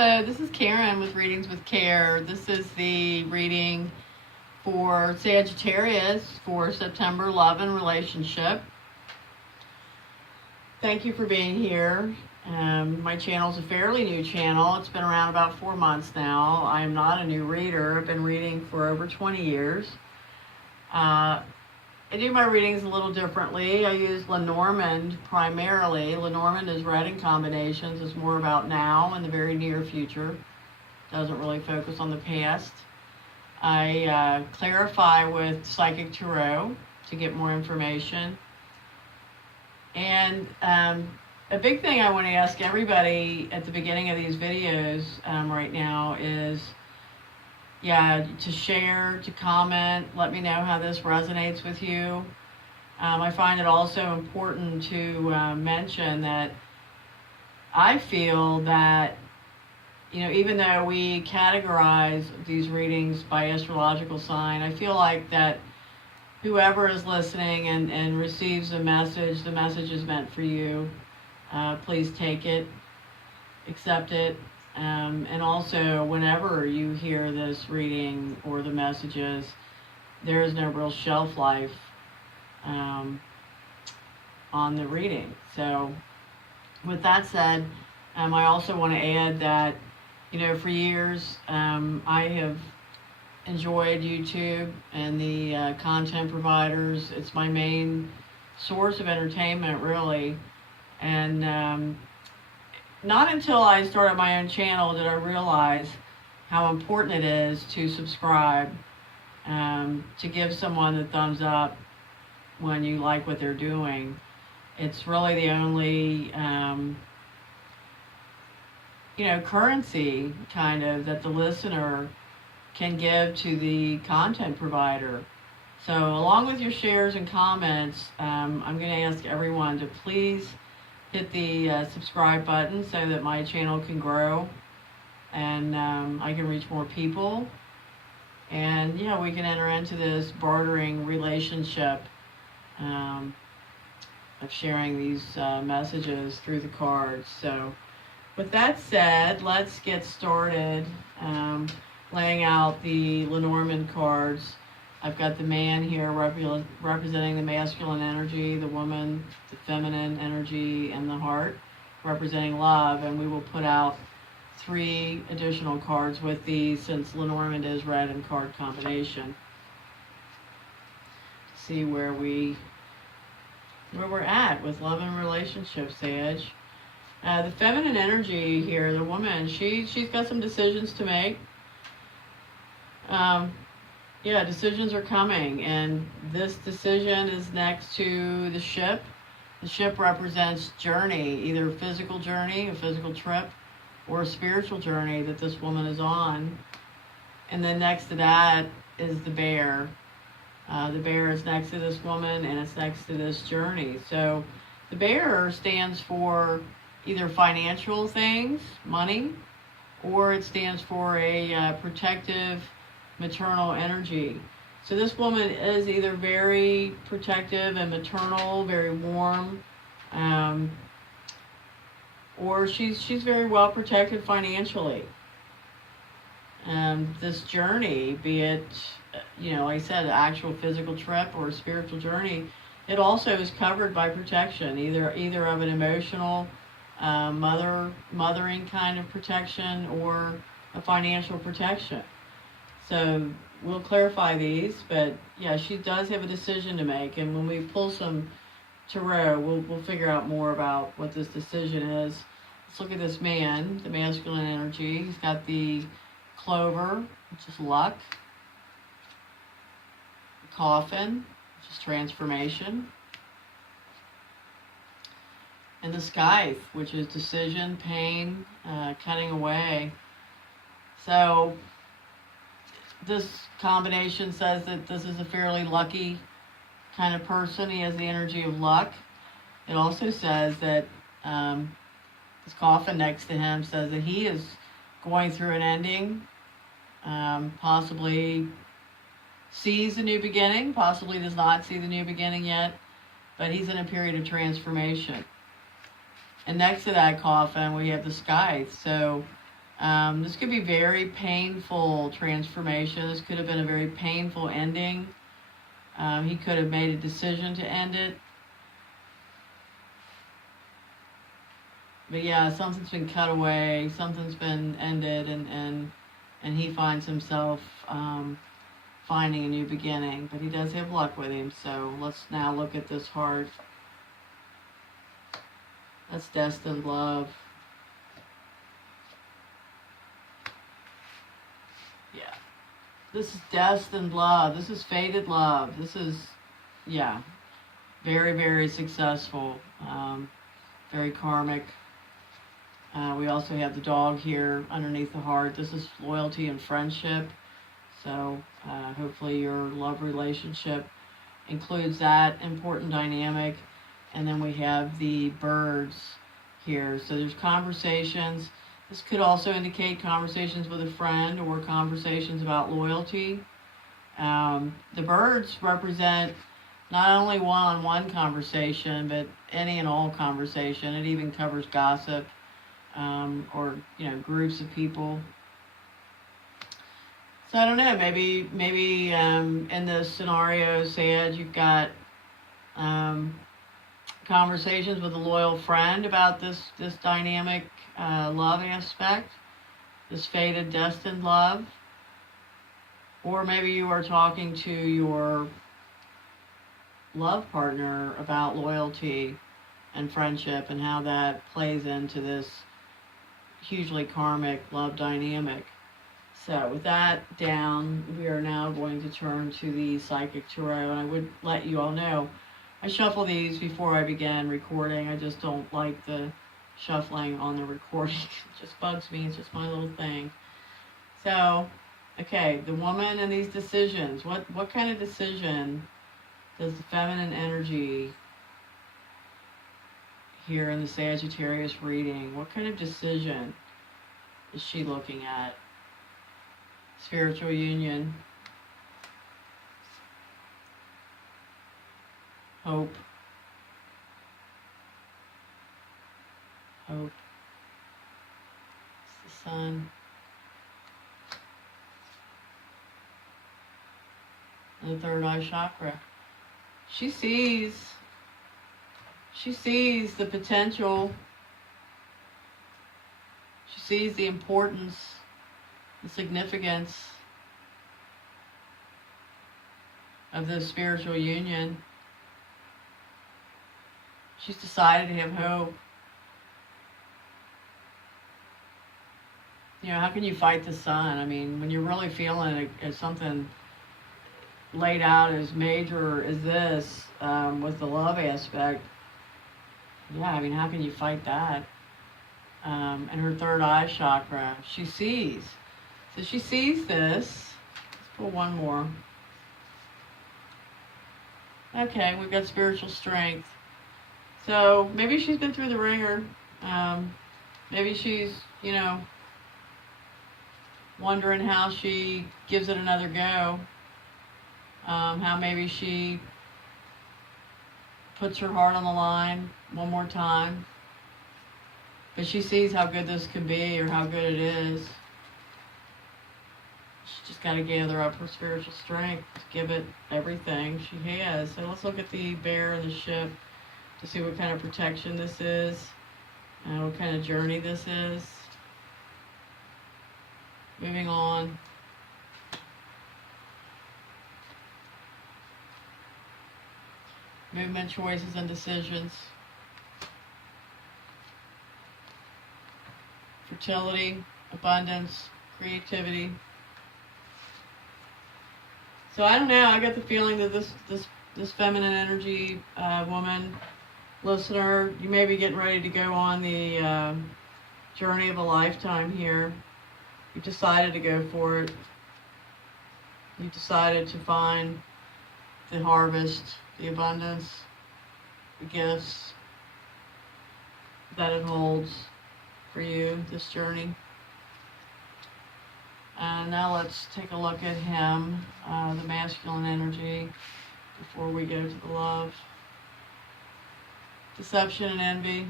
Hello, this is Karen with Readings with Care. This is the reading for Saggitarius for September 11 relationship. Thank you for being here. My channel is a fairly new channel. It's been around about 4 months now. I am not a new reader. I've been reading for over 20 years. I do my readings a little differently. I use Lenormand primarily. Lenormand is read in combinations. It's more about now and the very near future. Doesn't really focus on the past. I clarify with Psychic Tarot to get more information. And a big thing I want to ask everybody at the beginning of these videos right now is to share, to comment, let me know how this resonates with you. I find it also important to mention that I feel that, even though we categorize these readings by astrological sign, I feel like that whoever is listening and receives the message is meant for you. Please take it, accept it. And also, whenever you hear this reading or the messages, there is no real shelf life on the reading. So, with that said, I also want to add that, for years, I have enjoyed YouTube and the content providers. It's my main source of entertainment, really. And not until I started my own channel did I realize how important it is to subscribe, to give someone the thumbs up when you like what they're doing. It's really the only, currency kind of that the listener can give to the content provider. So along with your shares and comments, I'm going to ask everyone to please hit the subscribe button so that my channel can grow and I can reach more people. And we can enter into this bartering relationship of sharing these messages through the cards. So with that said, let's get started laying out the Lenormand cards. I've got the man here representing the masculine energy, the woman, the feminine energy, and the heart representing love. And we will put out 3 additional cards with these since Lenormand is read in card combination. See where we're at with love and relationships, Sag. The feminine energy here, the woman, she's got some decisions to make. Decisions are coming, and this decision is next to the ship. The ship represents journey, either a physical journey, a physical trip, or a spiritual journey that this woman is on. And then next to that is the bear. The bear is next to this woman, and it's next to this journey. So the bear stands for either financial things, money, or it stands for a protective, maternal energy. So this woman is either very protective and maternal, very warm, or she's very well protected financially. This journey, be it, like I said, an actual physical trip or a spiritual journey, it also is covered by protection, either of an emotional, mothering kind of protection or a financial protection. So we'll clarify these, but she does have a decision to make, and when we pull some tarot, we'll figure out more about what this decision is. Let's look at this man, the masculine energy. He's got the clover, which is luck, the coffin, which is transformation, and the scythe, which is decision, pain, cutting away. So this combination says that this is a fairly lucky kind of person. He has the energy of luck. It also says that this coffin next to him says that he is going through an ending, possibly sees a new beginning, possibly does not see the new beginning yet, but he's in a period of transformation. And next to that coffin, we have the scythe. So This could be very painful transformation. This could have been a very painful ending. He could have made a decision to end it. But yeah, something's been cut away, something's been ended, and he finds himself finding a new beginning. But he does have luck with him, so let's now look at this heart. That's destined love. Yeah. This is destined love. This is fated love. This is, yeah, very, very successful. Very karmic. We also have the dog here underneath the heart. This is loyalty and friendship. So hopefully your love relationship includes that important dynamic. And then we have the birds here. So there's conversations. This could also indicate conversations with a friend or conversations about loyalty. The birds represent not only one-on-one conversation, but any and all conversation. It even covers gossip or groups of people. So I don't know. Maybe in this scenario, Sag, you've got conversations with a loyal friend about this dynamic love aspect, this fated, destined love. Or maybe you are talking to your love partner about loyalty and friendship and how that plays into this hugely karmic love dynamic. So with that down, we are now going to turn to the Psychic Tarot, and I would let you all know, I shuffle these before I begin recording. I just don't like the shuffling on the recording. It just bugs me. It's just my little thing. So, okay, the woman and these decisions. What kind of decision does the feminine energy here in the Sagittarius reading, what kind of decision is she looking at? Spiritual union. Hope. Hope. It's the sun. And the third eye chakra. She sees the potential. She sees the importance, the significance of this spiritual union. She's decided to have hope. How can you fight the sun? I mean, when you're really feeling it as something laid out as major as this, with the love aspect, yeah, I mean, how can you fight that? And her third eye chakra, she sees. So she sees this. Let's pull one more. Okay, we've got spiritual strength. So maybe she's been through the ringer. Maybe she's, wondering how she gives it another go. How maybe she puts her heart on the line one more time. But she sees how good this can be, or how good it is. She's just got to gather up her spiritual strength, give it everything she has. So let's look at the bear and the ship to see what kind of protection this is, and what kind of journey this is. Moving on. Movement, choices, and decisions. Fertility, abundance, creativity. So I don't know. I got the feeling that this feminine energy woman, listener, you may be getting ready to go on the journey of a lifetime here. You've decided to go for it. You've decided to find the harvest, the abundance, the gifts that it holds for you, this journey. And now let's take a look at him, the masculine energy, before we go to the love. Deception and envy.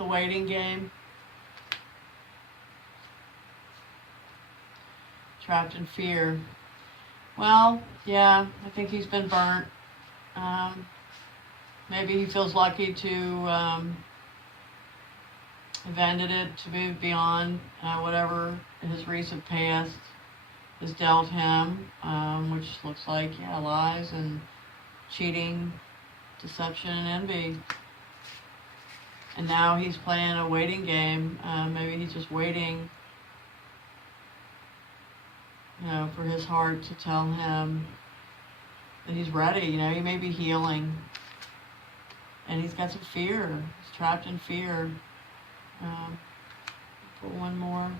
the waiting game. Trapped in fear. Well, yeah, I think he's been burnt. Maybe he feels lucky to have ended it, to move beyond whatever his recent past has dealt him, which looks like, yeah, lies and cheating, deception, and envy. And now he's playing a waiting game. Maybe he's just waiting, for his heart to tell him that he's ready. He may be healing. And he's got some fear. He's trapped in fear. Put one more.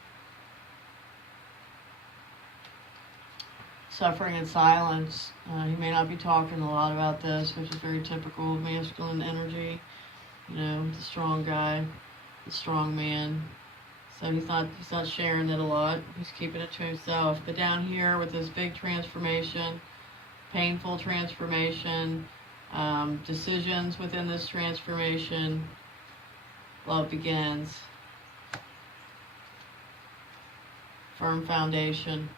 Suffering in silence. He may not be talking a lot about this, which is very typical of masculine energy. The strong guy, the strong man. So he's not sharing it a lot. He's keeping it to himself. But down here with this big transformation, painful transformation, decisions within this transformation, love begins. Firm foundation.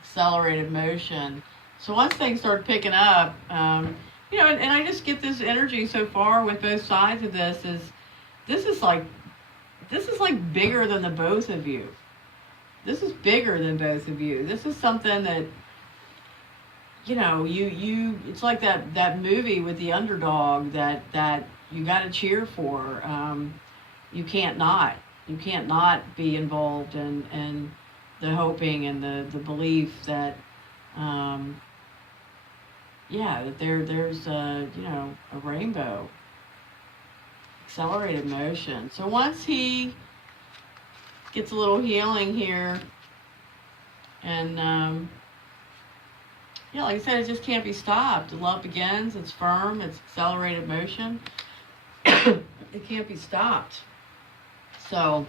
Accelerated motion. So once things start picking up, and I just get this energy so far with both sides of this is like bigger than the both of you. This is bigger than both of you. This is something that, it's like that movie with the underdog that you got to cheer for. You can't not be involved in the hoping and the belief that, that there's a rainbow. Accelerated motion. So once he gets a little healing here, and like I said, it just can't be stopped. The love begins. It's firm. It's accelerated motion. It can't be stopped. So,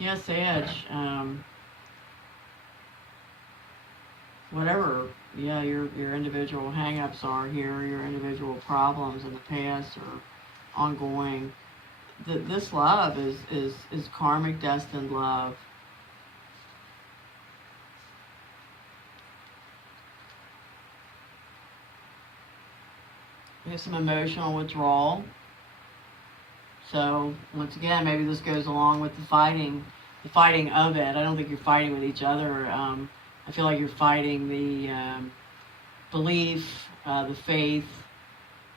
Sag, whatever, your individual hang-ups are here, your individual problems in the past are ongoing. This love is karmic destined love. We have some emotional withdrawal. So once again, maybe this goes along with the fighting of it. I don't think you're fighting with each other. I feel like you're fighting the belief, the faith,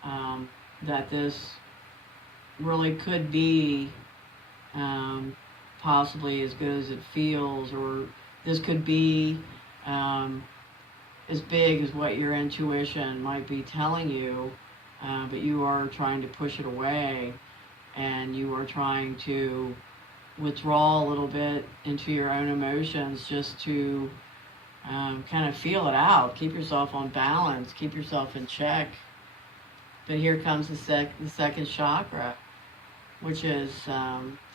that this really could be possibly as good as it feels, or this could be as big as what your intuition might be telling you, but you are trying to push it away, and you are trying to withdraw a little bit into your own emotions just to kind of feel it out, keep yourself on balance, keep yourself in check. But here comes the second chakra, which is,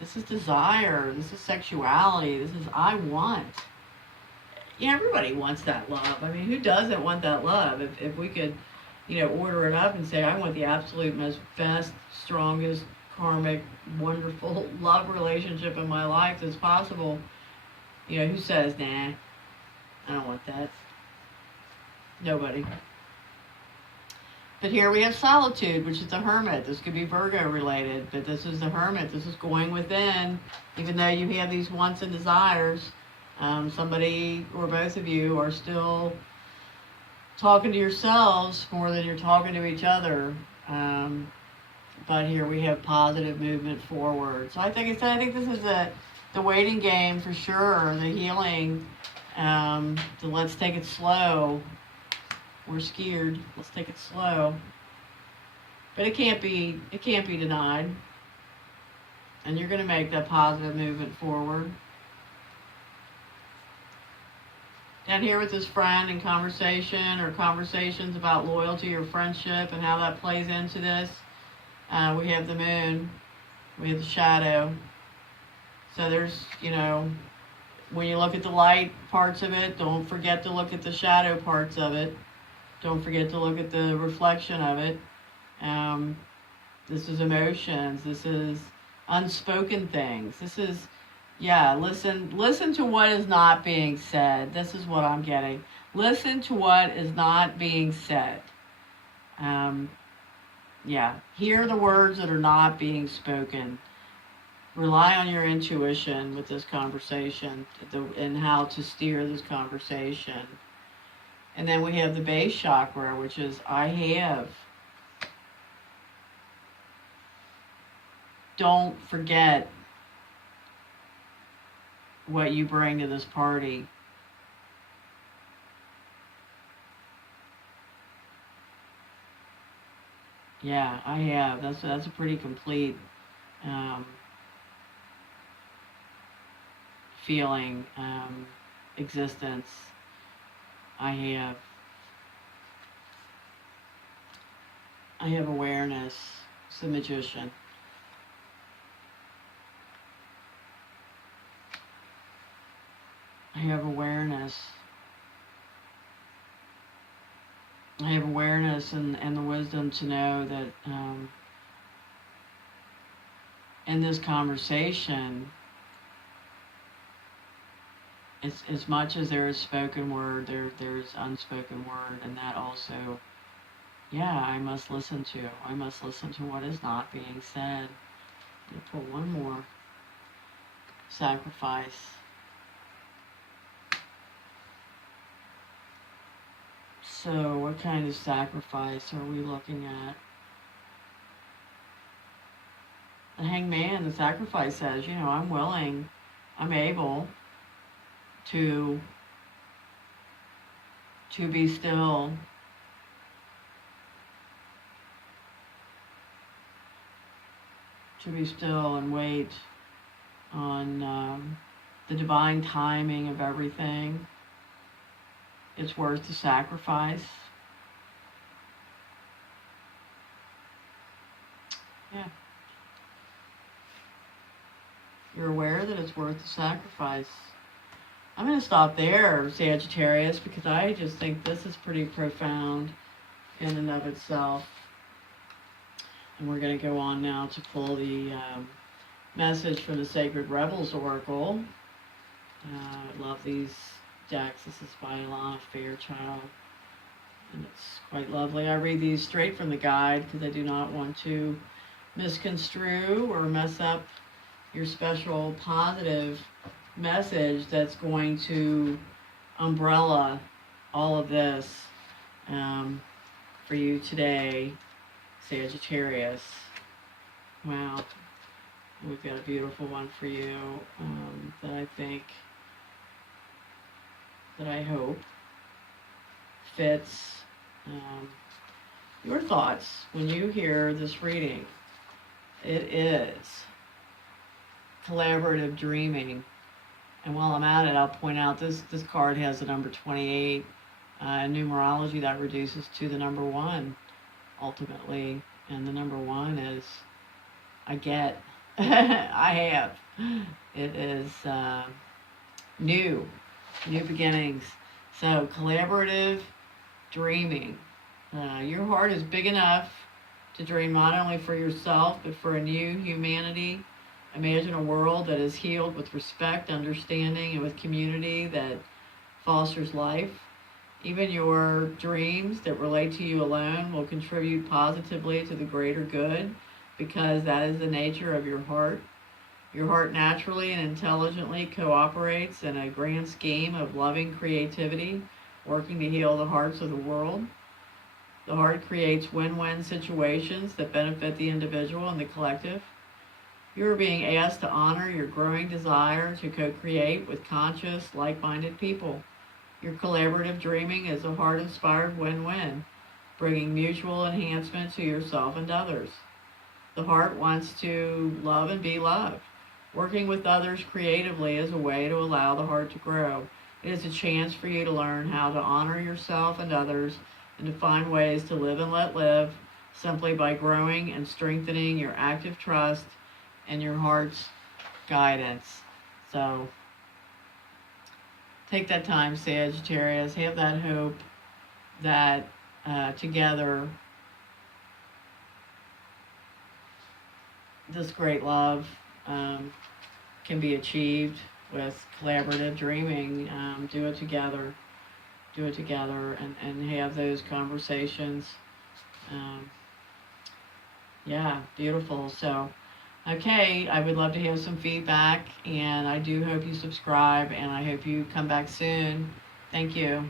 this is desire, this is sexuality, this is I want. Everybody wants that love. I mean, who doesn't want that love? If we could, order it up and say, I want the absolute most best, strongest, karmic, wonderful love relationship in my life that's possible, who says, nah, I don't want that? Nobody. But here we have solitude, which is the hermit. This could be Virgo related, but this is the hermit. This is going within. Even though you have these wants and desires, somebody or both of you are still talking to yourselves more than you're talking to each other. But here we have positive movement forward. So I think this is the waiting game for sure. The healing. The let's take it slow. We're scared. Let's take it slow. But it can't be denied. And you're going to make that positive movement forward. Down here with this friend and conversation, or conversations about loyalty or friendship and how that plays into this, we have the moon, we have the shadow. So there's, when you look at the light parts of it, don't forget to look at the shadow parts of it. Don't forget to look at the reflection of it. This is emotions. This is unspoken things. This is, yeah, listen to what is not being said. This is what I'm getting. Listen to what is not being said. Yeah, hear the words that are not being spoken. Rely on your intuition with this conversation and how to steer this conversation. And then we have the base chakra, which is I have. Don't forget what you bring to this party. Yeah, I have. That's a pretty complete feeling, existence. I have awareness. It's the magician. I have awareness. I have awareness and the wisdom to know that in this conversation, it's, as much as there is spoken word, there's unspoken word, and that also, yeah, I must listen to. I must listen to what is not being said. I'll pull one more. Sacrifice. So, what kind of sacrifice are we looking at? The hangman, the sacrifice says, I'm willing, I'm able to be still, and wait on the divine timing of everything. It's worth the sacrifice. Yeah. You're aware that it's worth the sacrifice. I'm going to stop there, Sagittarius, because I just think this is pretty profound in and of itself. And we're going to go on now to pull the message from the Sacred Rebels Oracle. I love these decks. This is by Ilana Fairchild, and it's quite lovely. I read these straight from the guide because I do not want to misconstrue or mess up your special positive message that's going to umbrella all of this for you today, Sagittarius. Wow. We've got a beautiful one for you that I hope fits your thoughts when you hear this reading. It is collaborative dreaming. And while I'm at it, I'll point out this card has the number 28. In numerology, that reduces to the number 1, ultimately. And the number 1 is I get. I have. It is new beginnings. So collaborative dreaming. Your heart is big enough to dream not only for yourself, but for a new humanity. Imagine a world that is healed with respect, understanding, and with community that fosters life. Even your dreams that relate to you alone will contribute positively to the greater good, because that is the nature of your heart. Your heart naturally and intelligently cooperates in a grand scheme of loving creativity, working to heal the hearts of the world. The heart creates win-win situations that benefit the individual and the collective. You are being asked to honor your growing desire to co-create with conscious, like-minded people. Your collaborative dreaming is a heart-inspired win-win, bringing mutual enhancement to yourself and others. The heart wants to love and be loved. Working with others creatively is a way to allow the heart to grow. It is a chance for you to learn how to honor yourself and others and to find ways to live and let live simply by growing and strengthening your active trust and your heart's guidance. So take that time, Sagittarius. Have that hope that together this great love can be achieved with collaborative dreaming. Do it together. Do it together and have those conversations. Yeah, beautiful. So, okay, I would love to have some feedback, and I do hope you subscribe, and I hope you come back soon. Thank you.